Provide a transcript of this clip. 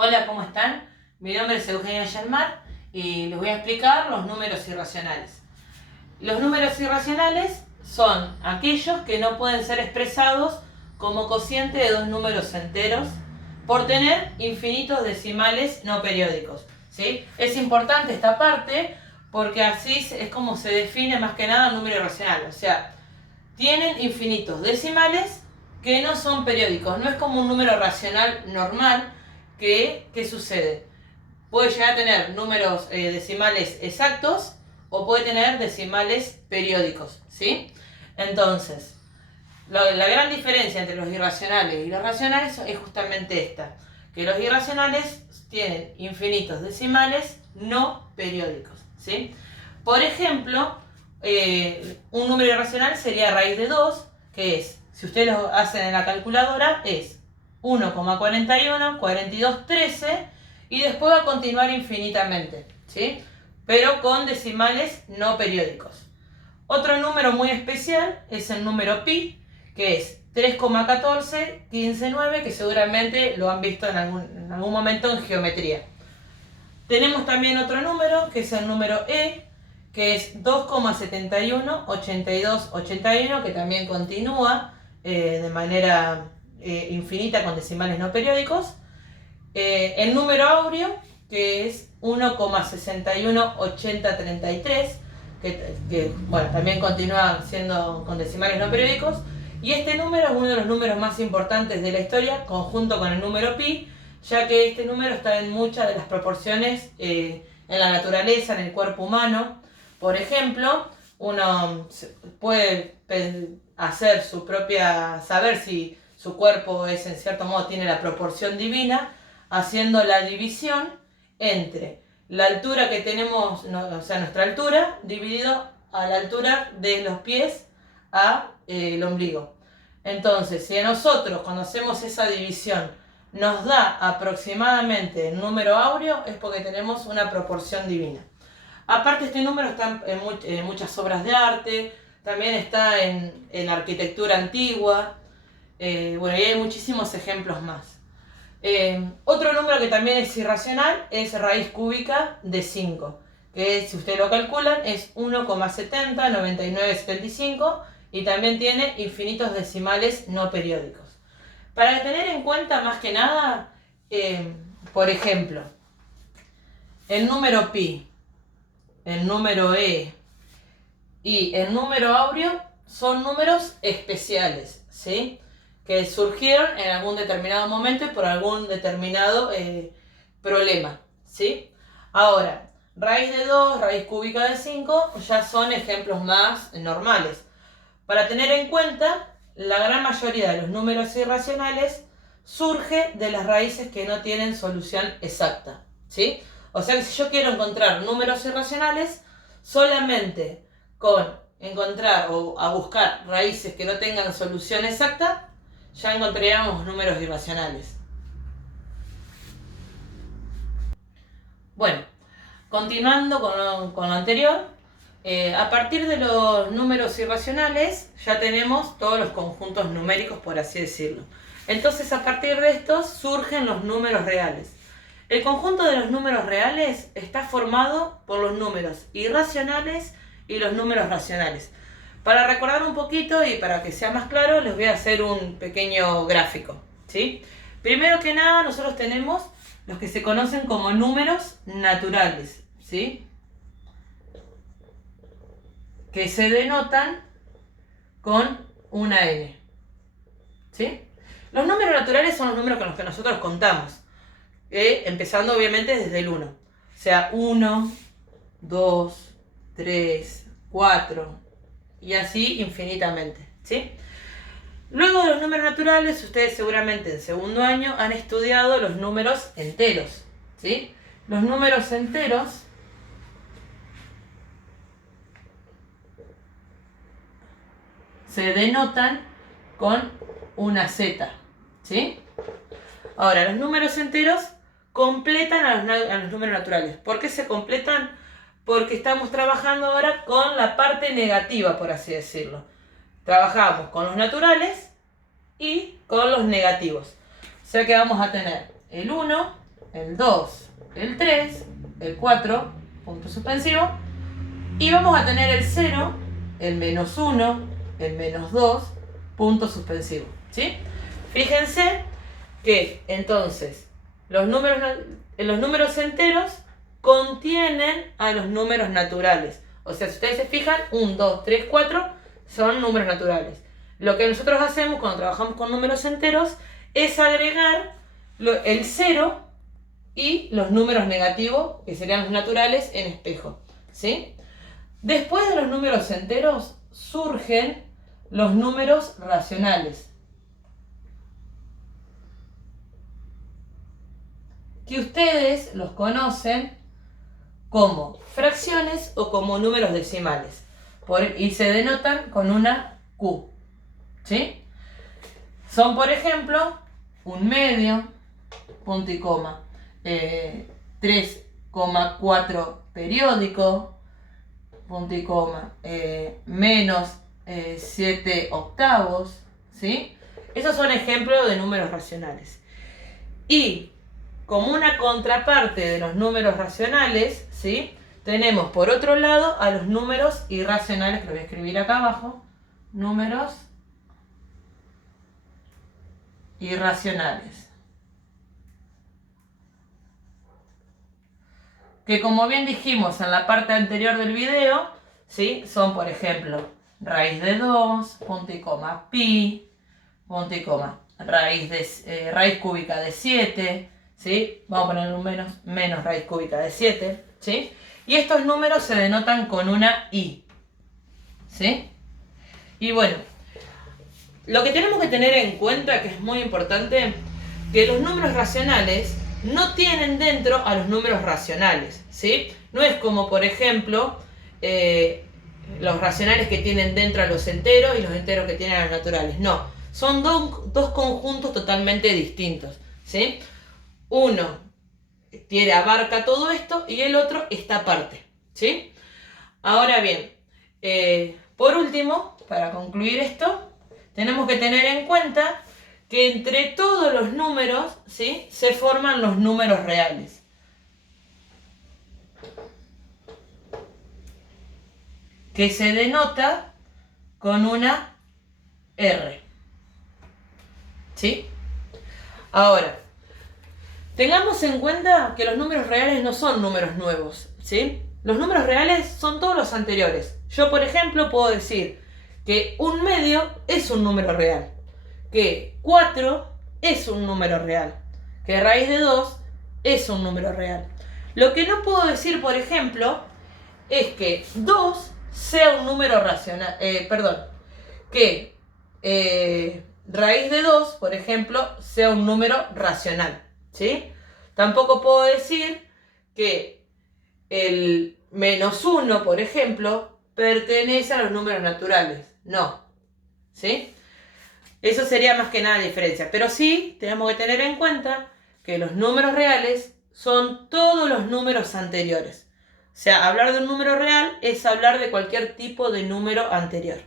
Hola, ¿cómo están? Mi nombre es Eugenia Yanmar y les voy a explicar los números irracionales. Los números irracionales son aquellos que no pueden ser expresados como cociente de dos números enteros por tener infinitos decimales no periódicos, ¿sí? Es importante esta parte porque así es como se define más que nada un número irracional. O sea, tienen infinitos decimales que no son periódicos. No es como un número racional normal ¿qué sucede? Puede llegar a tener números decimales exactos o puede tener decimales periódicos, ¿sí? Entonces, la gran diferencia entre los irracionales y los racionales es justamente esta, que los irracionales tienen infinitos decimales no periódicos, ¿sí? Por ejemplo, un número irracional sería raíz de 2, que es, si ustedes lo hacen en la calculadora, es 1,41, 42, 13 y después va a continuar infinitamente, ¿sí? Pero con decimales no periódicos. Otro número muy especial es el número pi, que es 3,14, 15,9, que seguramente lo han visto en algún momento en geometría. Tenemos también otro número, que es el número e, que es 2,71, 82, 81, que también continúa de manera infinita con decimales no periódicos. El número áureo, que es 1,61, 80, 33, que bueno, también continúa siendo con decimales no periódicos. Y este número es uno de los números más importantes de la historia, conjunto con el número pi, ya que este número está en muchas de las proporciones en la naturaleza, en el cuerpo humano. Por ejemplo, uno puede hacer su propia, saber si su cuerpo es en cierto modo, tiene la proporción divina, haciendo la división entre la altura que tenemos, o sea, nuestra altura, dividido a la altura de los pies a el ombligo. Entonces, si a nosotros, cuando hacemos esa división, nos da aproximadamente el número áureo, es porque tenemos una proporción divina. Aparte, este número está en muchas obras de arte, también está en la arquitectura antigua, bueno, y hay muchísimos ejemplos más. Otro número que también es irracional es raíz cúbica de 5, que si ustedes lo calculan es 1,70, 99,75 y también tiene infinitos decimales no periódicos. Para tener en cuenta más que nada, por ejemplo, el número pi, el número e y el número áureo son números especiales, ¿sí? Que surgieron en algún determinado momento y por algún determinado problema, ¿sí? Ahora, raíz de 2, raíz cúbica de 5 ya son ejemplos más normales. Para tener en cuenta, la gran mayoría de los números irracionales surge de las raíces que no tienen solución exacta, ¿sí? O sea que si yo quiero encontrar números irracionales, solamente con encontrar o a buscar raíces que no tengan solución exacta, ya encontraríamos números irracionales. Bueno, continuando con lo anterior, a partir de los números irracionales ya tenemos todos los conjuntos numéricos, por así decirlo. Entonces, a partir de estos surgen los números reales. El conjunto de los números reales está formado por los números irracionales y los números racionales. Para recordar un poquito y para que sea más claro, les voy a hacer un pequeño gráfico, ¿sí? Primero que nada, nosotros tenemos los que se conocen como números naturales, ¿sí? Que se denotan con una n, ¿sí? Los números naturales son los números con los que nosotros contamos, empezando obviamente desde el 1. O sea, 1, 2, 3, 4 y así infinitamente, ¿sí? Luego de los números naturales, ustedes seguramente en segundo año han estudiado los números enteros, ¿sí? Los números enteros se denotan con una Z, ¿sí? Ahora, los números enteros completan a los números naturales. ¿Por qué se completan? Porque estamos trabajando ahora con la parte negativa, por así decirlo. Trabajamos con los naturales y con los negativos. O sea que vamos a tener el 1, el 2, el 3, el 4, punto suspensivo. Y vamos a tener el 0, el menos 1, el menos 2, punto suspensivo. ¿Sí? Fíjense que entonces los números enteros contienen a los números naturales. O sea, si ustedes se fijan, 1, 2, 3, 4 son números naturales. Lo que nosotros hacemos cuando trabajamos con números enteros es agregar el 0 y los números negativos, que serían los naturales, en espejo. ¿Sí? Después de los números enteros surgen los números racionales, que ustedes los conocen como fracciones o como números decimales, y se denotan con una Q. ¿Sí? Son, por ejemplo, 1/2, punto y coma, 3,4 periódico, punto y coma, menos 7 octavos, ¿sí? Esos son ejemplos de números racionales. Y como una contraparte de los números racionales, ¿sí? Tenemos por otro lado a los números irracionales, que lo voy a escribir acá abajo, números irracionales. Que como bien dijimos en la parte anterior del video, ¿sí? Son, por ejemplo, raíz de 2, punto y coma, pi, punto y coma, raíz cúbica de 7, ¿sí? Vamos a poner un menos raíz cúbica de 7, ¿sí? Y estos números se denotan con una i, ¿sí? Y bueno, lo que tenemos que tener en cuenta, que es muy importante, que los números racionales no tienen dentro a los números racionales, ¿sí? No es como, por ejemplo, los racionales que tienen dentro a los enteros y los enteros que tienen a los naturales. No, son dos conjuntos totalmente distintos, ¿sí? Uno abarca todo esto y el otro esta aparte, ¿sí? Ahora bien, por último, para concluir esto, tenemos que tener en cuenta que entre todos los números, ¿sí? Se forman los números reales. Que se denota con una R. ¿Sí? Ahora, tengamos en cuenta que los números reales no son números nuevos, ¿sí? Los números reales son todos los anteriores. Yo, por ejemplo, puedo decir que 1/2 es un número real, que 4 es un número real, que raíz de 2 es un número real. Lo que no puedo decir, por ejemplo, es que 2 sea un número racional, que raíz de 2, por ejemplo, sea un número racional, ¿sí? Tampoco puedo decir que el menos 1, por ejemplo, pertenece a los números naturales. No, ¿sí? Eso sería más que nada diferencia. Pero sí tenemos que tener en cuenta que los números reales son todos los números anteriores. O sea, hablar de un número real es hablar de cualquier tipo de número anterior.